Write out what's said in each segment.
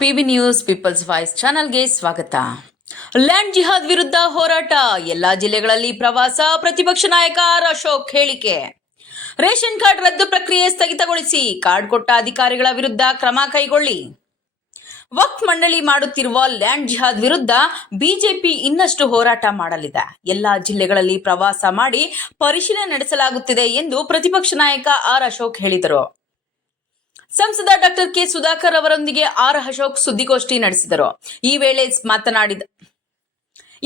PV news people's voice ಚಾನೆಲ್ಗೆ ಸ್ವಾಗತ. Land ಜಿಹಾದ್ ವಿರುದ್ಧ ಹೋರಾಟ, ಎಲ್ಲಾ ಜಿಲ್ಲೆಗಳಲ್ಲಿ ಪ್ರವಾಸ, ಪ್ರತಿಪಕ್ಷ ನಾಯಕ ಆರ್ ಅಶೋಕ್ ಹೇಳಿಕೆ. ರೇಷನ್ ಕಾರ್ಡ್ ರದ್ದು ಪ್ರಕ್ರಿಯೆ ಸ್ಥಗಿತಗೊಳಿಸಿ, ಕಾರ್ಡ್ ಕೊಟ್ಟ ಅಧಿಕಾರಿಗಳ ವಿರುದ್ಧ ಕ್ರಮ ಕೈಗೊಳ್ಳಿ. ವಕ್ಫ್ ಮಂಡಳಿ ಮಾಡುತ್ತಿರುವ ಲ್ಯಾಂಡ್ ಜಿಹಾದ್ ವಿರುದ್ಧ ಬಿಜೆಪಿ ಇನ್ನಷ್ಟು ಹೋರಾಟ ಮಾಡಲಿದೆ. ಎಲ್ಲಾ ಜಿಲ್ಲೆಗಳಲ್ಲಿ ಪ್ರವಾಸ ಮಾಡಿ ಪರಿಶೀಲನೆ ನಡೆಸಲಾಗುತ್ತಿದೆ ಎಂದು ಪ್ರತಿಪಕ್ಷ ನಾಯಕ ಆರ್ ಅಶೋಕ್ ಹೇಳಿದರು. ಸಂಸದ ಡಾಕ್ಟರ್ ಕೆ ಸುಧಾಕರ್ ಅವರೊಂದಿಗೆ ಆರ್ ಅಶೋಕ್ ಸುದ್ದಿಗೋಷ್ಠಿ ನಡೆಸಿದರು.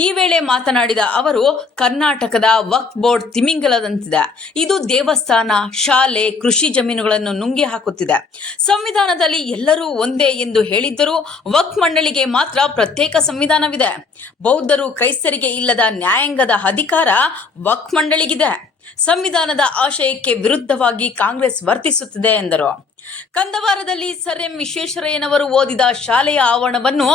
ಈ ವೇಳೆ ಮಾತನಾಡಿದ ಅವರು, ಕರ್ನಾಟಕದ ವಕ್ಫ್ ಬೋರ್ಡ್ ತಿಮಿಂಗಲದಂತಿದೆ. ಇದು ದೇವಸ್ಥಾನ, ಶಾಲೆ, ಕೃಷಿ ಜಮೀನುಗಳನ್ನು ನುಂಗಿ ಹಾಕುತ್ತಿದೆ. ಸಂವಿಧಾನದಲ್ಲಿ ಎಲ್ಲರೂ ಒಂದೇ ಎಂದು ಹೇಳಿದ್ದರೂ ವಕ್ಫ್ ಮಂಡಳಿಗೆ ಮಾತ್ರ ಪ್ರತ್ಯೇಕ ಸಂವಿಧಾನವಿದೆ. ಬೌದ್ಧರು, ಕ್ರೈಸ್ತರಿಗೆ ಇಲ್ಲದ ನ್ಯಾಯಾಂಗದ ಅಧಿಕಾರ ವಕ್ಫ್ ಮಂಡಳಿಗಿದೆ. ಸಂವಿಧಾನದ ಆಶಯಕ್ಕೆ ವಿರುದ್ಧವಾಗಿ ಕಾಂಗ್ರೆಸ್ ವರ್ತಿಸುತ್ತಿದೆ ಎಂದರು. ಕಂದವಾರದಲ್ಲಿ ಸರ್ ಎಂ ವಿಶ್ವೇಶ್ವರಯ್ಯನವರು ಓದಿದ ಶಾಲೆಯ ಆವರಣವನ್ನು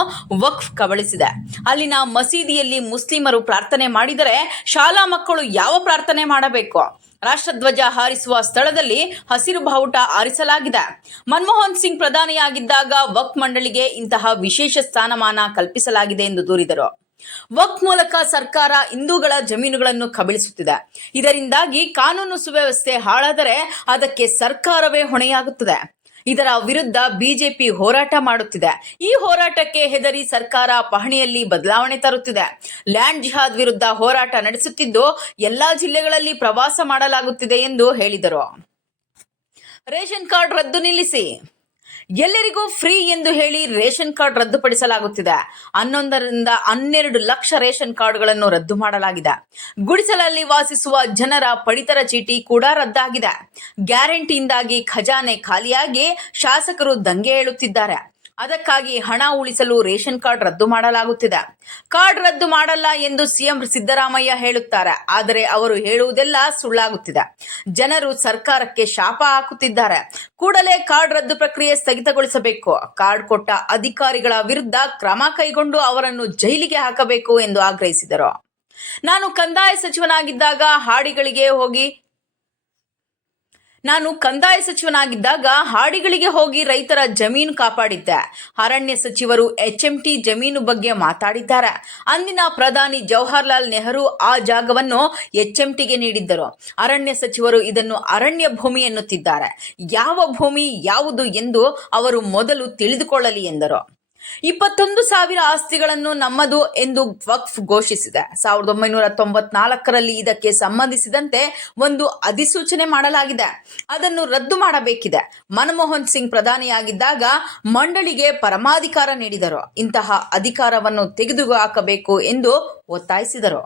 ವಕ್ಫ್ ಕಬಳಿಸಿದೆ. ಅಲ್ಲಿನ ಮಸೀದಿಯಲ್ಲಿ ಮುಸ್ಲಿಮರು ಪ್ರಾರ್ಥನೆ ಮಾಡಿದರೆ ಶಾಲಾ ಮಕ್ಕಳು ಯಾವ ಪ್ರಾರ್ಥನೆ ಮಾಡಬೇಕು? ರಾಷ್ಟ್ರಧ್ವಜ ಹಾರಿಸುವ ಸ್ಥಳದಲ್ಲಿ ಹಸಿರು ಬಾವುಟ ಹಾರಿಸಲಾಗಿದೆ. ಮನಮೋಹನ್ ಸಿಂಗ್ ಪ್ರಧಾನಿಯಾಗಿದ್ದಾಗ ವಕ್ಫ್ ಮಂಡಳಿಗೆ ಇಂತಹ ವಿಶೇಷ ಸ್ಥಾನಮಾನ ಕಲ್ಪಿಸಲಾಗಿದೆ ಎಂದು ದೂರಿದರು. ವಕ್ಫ್ ಮೂಲಕ ಸರ್ಕಾರ ಹಿಂದೂಗಳ ಜಮೀನುಗಳನ್ನು ಕಬಳಿಸುತ್ತಿದೆ. ಇದರಿಂದಾಗಿ ಕಾನೂನು ಸುವ್ಯವಸ್ಥೆ ಹಾಳಾದರೆ ಅದಕ್ಕೆ ಸರ್ಕಾರವೇ ಹೊಣೆಯಾಗುತ್ತದೆ. ಇದರ ವಿರುದ್ಧ ಬಿಜೆಪಿ ಹೋರಾಟ ಮಾಡುತ್ತಿದೆ. ಈ ಹೋರಾಟಕ್ಕೆ ಹೆದರಿ ಸರ್ಕಾರ ಪಹಣಿಯಲ್ಲಿ ಬದಲಾವಣೆ ತರುತ್ತಿದೆ. ಲ್ಯಾಂಡ್ ಜಿಹಾದ್ ವಿರುದ್ಧ ಹೋರಾಟ ನಡೆಸುತ್ತಿದ್ದು ಎಲ್ಲಾ ಜಿಲ್ಲೆಗಳಲ್ಲಿ ಪ್ರವಾಸ ಮಾಡಲಾಗುತ್ತಿದೆ ಎಂದು ಹೇಳಿದರು. ರೇಷನ್ ಕಾರ್ಡ್ ರದ್ದು ನಿಲ್ಲಿಸಿ, ಎಲ್ಲರಿಗೂ ಫ್ರೀ ಎಂದು ಹೇಳಿ ರೇಷನ್ ಕಾರ್ಡ್ ರದ್ದುಪಡಿಸಲಾಗುತ್ತಿದೆ. 11 ರಿಂದ 12 ಲಕ್ಷ ರೇಷನ್ ಕಾರ್ಡ್ಗಳನ್ನು ರದ್ದು ಮಾಡಲಾಗಿದೆ. ಗುಡಿಸಲಲ್ಲಿ ವಾಸಿಸುವ ಜನರ ಪಡಿತರ ಚೀಟಿ ಕೂಡ ರದ್ದಾಗಿದೆ. ಗ್ಯಾರಂಟಿಯಿಂದಾಗಿ ಖಜಾನೆ ಖಾಲಿಯಾಗಿ ಶಾಸಕರು ದಂಗೆ ಏಳುತ್ತಿದ್ದಾರೆ. ಅದಕ್ಕಾಗಿ ಹಣ ಉಳಿಸಲು ರೇಷನ್ ಕಾರ್ಡ್ ರದ್ದು ಮಾಡಲಾಗುತ್ತಿದೆ. ಕಾರ್ಡ್ ರದ್ದು ಮಾಡಲ್ಲ ಎಂದು ಸಿಎಂ ಸಿದ್ದರಾಮಯ್ಯ ಹೇಳುತ್ತಾರೆ. ಆದರೆ ಅವರು ಹೇಳುವುದೆಲ್ಲ ಸುಳ್ಳಾಗುತ್ತಿದೆ. ಜನರು ಸರ್ಕಾರಕ್ಕೆ ಶಾಪ ಹಾಕುತ್ತಿದ್ದಾರೆ. ಕೂಡಲೇ ಕಾರ್ಡ್ ರದ್ದು ಪ್ರಕ್ರಿಯೆ ಸ್ಥಗಿತಗೊಳಿಸಬೇಕು. ಕಾರ್ಡ್ ಕೊಟ್ಟ ಅಧಿಕಾರಿಗಳ ವಿರುದ್ಧ ಕ್ರಮ ಕೈಗೊಂಡು ಅವರನ್ನು ಜೈಲಿಗೆ ಹಾಕಬೇಕು ಎಂದು ಆಗ್ರಹಿಸಿದರು. ನಾನು ಕಂದಾಯ ಸಚಿವನಾಗಿದ್ದಾಗ ಹಾಡಿಗಳಿಗೆ ಹೋಗಿ ರೈತರ ಜಮೀನು ಕಾಪಾಡಿದ್ದೆ. ಅರಣ್ಯ ಸಚಿವರು HMT ಜಮೀನು ಬಗ್ಗೆ ಮಾತಾಡಿದ್ದಾರೆ. ಅಂದಿನ ಪ್ರಧಾನಿ ಜವಾಹರ್ಲಾಲ್ ನೆಹರು ಆ ಜಾಗವನ್ನು HMTಗೆ ನೀಡಿದ್ದರು. ಅರಣ್ಯ ಸಚಿವರು ಇದನ್ನು ಅರಣ್ಯ ಭೂಮಿ ಎನ್ನುತ್ತಿದ್ದಾರೆ. ಯಾವ ಭೂಮಿ ಯಾವುದು ಎಂದು ಅವರು ಮೊದಲು ತಿಳಿದುಕೊಳ್ಳಲಿ ಎಂದರು. 21,000 ಆಸ್ತಿಗಳನ್ನು ನಮ್ಮದು ಎಂದು ವಕ್ಫ್ ಘೋಷಿಸಿದೆ. 1994ರಲ್ಲಿ ಇದಕ್ಕೆ ಸಂಬಂಧಿಸಿದಂತೆ ಒಂದು ಅಧಿಸೂಚನೆ ಮಾಡಲಾಗಿದೆ. ಅದನ್ನು ರದ್ದು ಮಾಡಬೇಕಿದೆ. ಮನಮೋಹನ್ ಸಿಂಗ್ ಪ್ರಧಾನಿಯಾಗಿದ್ದಾಗ ಮಂಡಳಿಗೆ ಪರಮಾಧಿಕಾರ ನೀಡಿದರು. ಇಂತಹ ಅಧಿಕಾರವನ್ನು ತೆಗೆದುಹಾಕಬೇಕು ಎಂದು ಒತ್ತಾಯಿಸಿದರು.